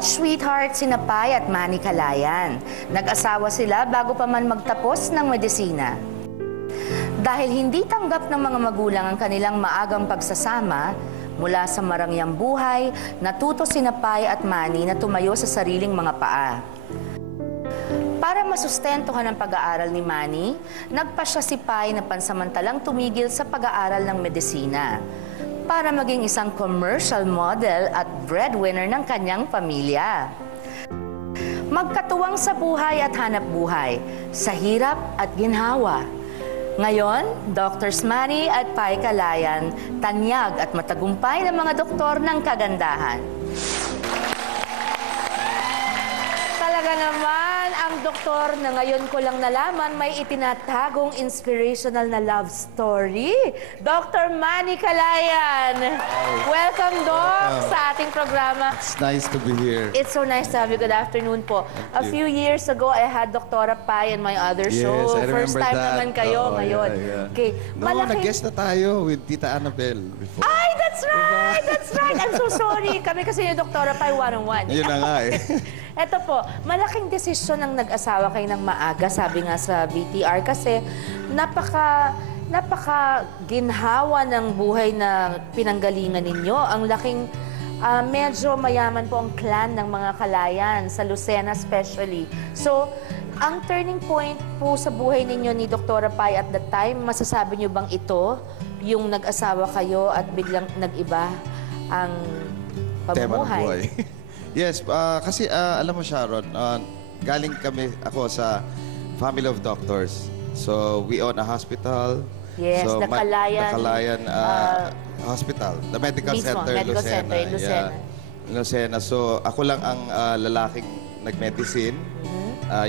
College sweetheart sina Pai at Manny Calayan. Nag-asawa sila bago pa man magtapos ng medisina. Dahil hindi tanggap ng mga magulang ang kanilang maagang pagsasama, mula sa marangyang buhay, natuto sina Pai at Manny na tumayo sa sariling mga paa. Para masustentuhan ang pag-aaral ni Manny, nagpasya si Pai na pansamantalang tumigil sa pag-aaral ng medisina para maging isang commercial model at breadwinner ng kanyang pamilya. Magkatuwang sa buhay at hanap buhay, sa hirap at ginhawa. Ngayon, Drs. Manny at Pai Calayan, tanyag at matagumpay na mga doktor ng kagandahan. Talaga naman, ang doktor na ngayon ko lang nalaman may itinatagong inspirational na love story. Dr. Manny Calayan. Welcome, Doc, sa ating programa. It's nice to be here. It's so nice to have you. Good afternoon po. A few years ago, I had Dr. Pai in my other show. I remember First time that. naman kayo ngayon. Yeah. Okay. No, nag-guest na tayo with Tita Annabelle before. Ay, that's right! That's right! I'm so sorry. Kami kasi yung Dr. Pai one-on-one. Yun na nga eh. Eto po, malaking desisyon ng nag-asawa kayo ng maaga, sabi nga sa BTR, kasi napaka ginhawa ng buhay na pinanggalingan ninyo. Ang laking, medyo mayaman po ang clan ng mga Calayan, sa Lucena especially. So, ang turning point po sa buhay ninyo ni Dr. Pai at that time, masasabi niyo bang ito, yung nag-asawa kayo at biglang nag-iba ang Tema ng pamumuhay? buhay. Yes, kasi alam mo Sharon, galing ako sa family of doctors. So, we own a hospital. Yes, so, the Calayan, Hospital, the Medical mismo, Center, Medical Lucena. Center in Lucena. Yeah. Lucena. So, ako lang ang lalaking nag-medicine.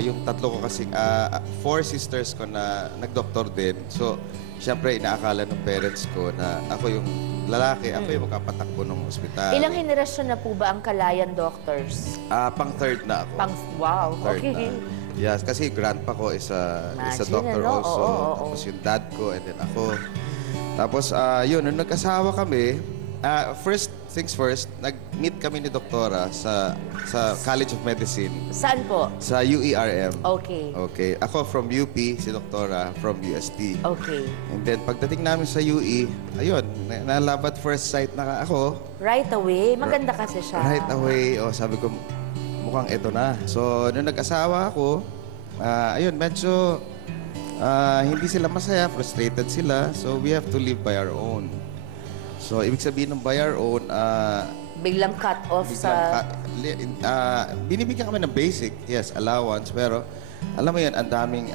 Yung tatlo ko kasing, 4 sisters ko na nag-doktor din. So, siyempre, inaakala ng parents ko na ako yung lalaki, ako yung magpapatakbo ng ospital. Ilang henerasyon na po ba ang Calayan doctors? Pang-third na ako. Wow, Third okay. na. Yes, kasi grandpa ko is a Imagine, doctor ano? also. Oo. Tapos yung dad ko and then ako. Tapos, yun, nung nag-asawa kami, first things first, nag-meet kami ni Doktora sa College of Medicine. Saan po? Sa UERM. Okay. Okay. Ako from UP, si Doktora from UST. Okay. And then, pagdating namin sa UE, ayun, nalabat first sight na ako. Right away? Maganda kasi siya. Right away. Sabi ko, mukhang ito na. So, nung nag-asawa ako, ayun, medyo hindi sila masaya, frustrated sila. So, we have to live by our own. So, ibig sabihin ng by our own, biglang cut off sa... binibigyan kami ng basic, yes, allowance, pero alam mo yan, ang daming,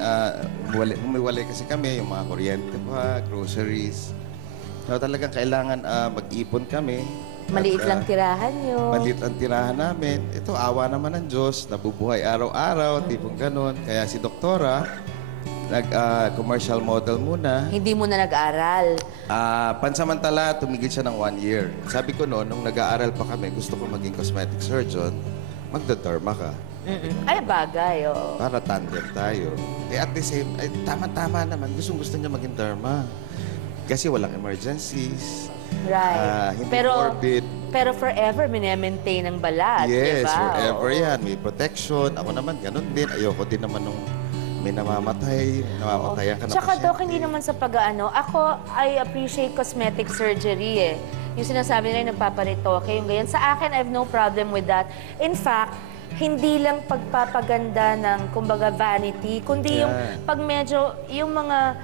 umiwalay kasi kami, yung mga kuryente pa, groceries. So, talagang kailangan mag-ipon kami. Maliit lang tirahan nyo. Maliit ang tirahan namin. Ito, awa naman ng Diyos, nabubuhay araw-araw, tipong ganun. Kaya si Doktora, nag-commercial model muna. Hindi mo na nag-aral. Pansamantala, tumigil siya ng 1 year. Sabi ko noon, nung nag-aaral pa kami, gusto ko maging cosmetic surgeon, magda-derma ka. Ay, bagay, oo. Para tandem tayo. At the same, tama-tama naman, gustong-gusto niya maging derma. Kasi walang emergencies. Right. Hindi pero, morbid. pero forever, minemaintain ang balat, Yes, diba? forever Oo. yan. May protection. Ako naman, ganun din. Ayoko din naman nung may namamatayan ka na Tsaka, pasyente. Doc, hindi naman sa pag-ano. Ako, I appreciate cosmetic surgery eh. Yung sinasabi nila yung nagpaparitoke, yung ganyan. Sa akin, I have no problem with that. In fact, hindi lang pagpapaganda ng, kumbaga, vanity, kundi yung pag medyo, yung mga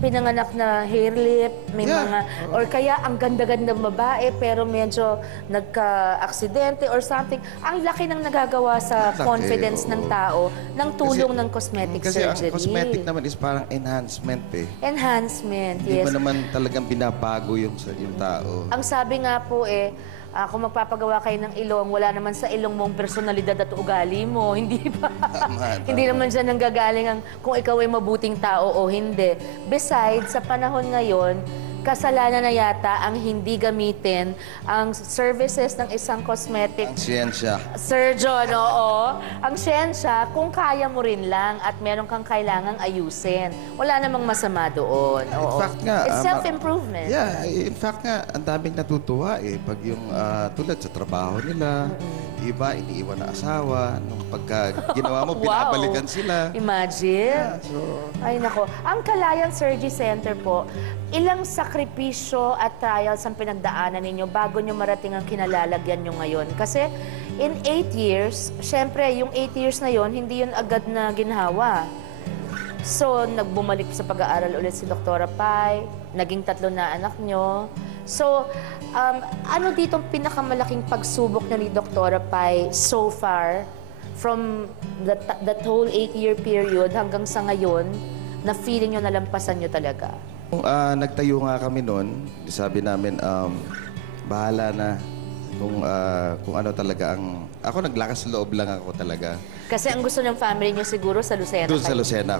pinanganak na hair lip, may mga, or kaya ang ganda-gandang babae, pero medyo nagka-aksidente or something. Ang laki ng nagagawa sa confidence ng tao ng tulong ng cosmetic surgery. Kasi ang cosmetic naman is parang enhancement eh. Enhancement, Hindi yes. mo naman talagang binabago yung tao. Ang sabi nga po eh, kung magpapagawa kayo ng ilong, wala naman sa ilong mong personalidad at ugali mo, hindi ba? Hindi naman dyan nanggagaling ang kung ikaw ay mabuting tao o hindi. Besides, sa panahon ngayon, kasalanan na yata ang hindi gamitin ang services ng isang cosmetic Ang siyensya. surgeon, oo. Ang siyensya, kung kaya mo rin lang at meron kang kailangang ayusin. Wala namang masama doon. Oo. In fact nga, It's self-improvement. Yeah, in fact nga, ang daming natutuwa eh. Pag yung tulad sa trabaho nila, iba iniiwan na asawa, nung pagka ginawa mo, Wow. binabalikan sila. Imagine. So, Ay nako, ang Kalayan Surgery Center po, ilang sakripisyo at trials ang pinagdaanan ninyo bago nyo marating ang kinalalagyan nyo ngayon? Kasi in 8 years, syempre yung 8 years na yon hindi yun agad na ginhawa. So, nagbumalik sa pag-aaral ulit si Dr. Pai, naging 3 na anak nyo. So, ano dito ang pinakamalaking pagsubok na ni Dr. Pai so far from that whole 8-year period hanggang sa ngayon na feeling nyo nalampasan nyo talaga? Kung nagtayo nga kami noon, sabi namin, bahala na kung ano talaga ang... Ako naglakas loob lang ako talaga. Kasi ang gusto ng family nyo siguro sa Lucena. Doon sa kayo. Lucena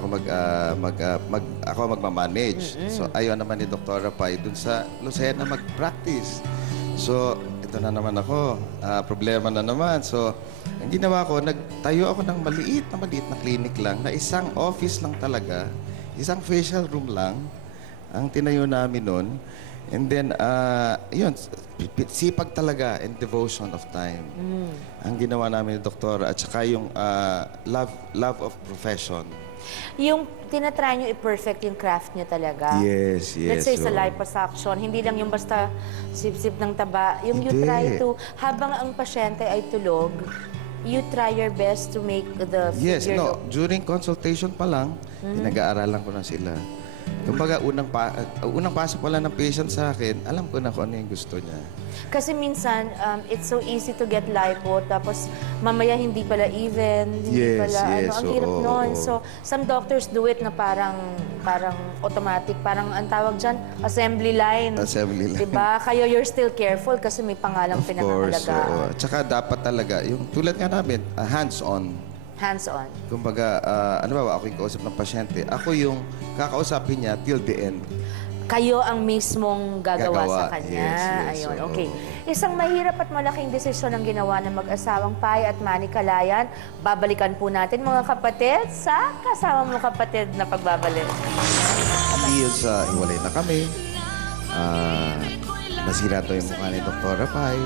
ako magmamanage. So ayaw naman ni Dr. Pai doon sa Lucena mag-practice. So ito na naman ako, problema na naman. So ang ginawa ko, nagtayo ako ng maliit na clinic lang, na isang office lang talaga, isang facial room lang ang tinayo namin noon. And then, yun, sipag talaga and devotion of time. Ang ginawa namin ni Doktora at saka yung love of profession. Yung tinatry nyo i-perfect yung craft nyo talaga. Yes, yes. Let's say sa oo. liposuction, hindi lang yung basta sip-sip ng taba. Yung you Hindi. try to, habang ang pasyente ay tulog, you try your best to make the Yes, figure no. look. During consultation pa lang, pinag-aaralan ko na sila. Kumbaga, unang pasok pala ng patient sa akin, alam ko na kung ano yung gusto niya. Kasi minsan, it's so easy to get lipo, tapos mamaya hindi pala even, hindi Yes, pala, yes, ang hirap oo, nun. oo. So, some doctors do it na parang automatic, parang ang tawag dyan, assembly line. Assembly line. Diba? Kayo, you're still careful kasi may pangalang Of course, oo. pinangangalagaan. Tsaka dapat talaga, yung tulad nga namin, hands-on. Hands-on. Kumbaga, ano ba, ako yung kausap ng pasyente. Ako yung kakausapin niya till the end. Kayo ang mismong gagawa Gagawa, sa kanya. yes, yes, Ayun, oo. okay. Isang mahirap at malaking desisyon ang ginawa ng mag-asawang Pai at Manny Kalayan. Babalikan po natin mga kapatid sa kasama mo kapatid na pagbabalik. Dahil sa iwalay na kami, nasira to yung mukha ni Dr. Pai.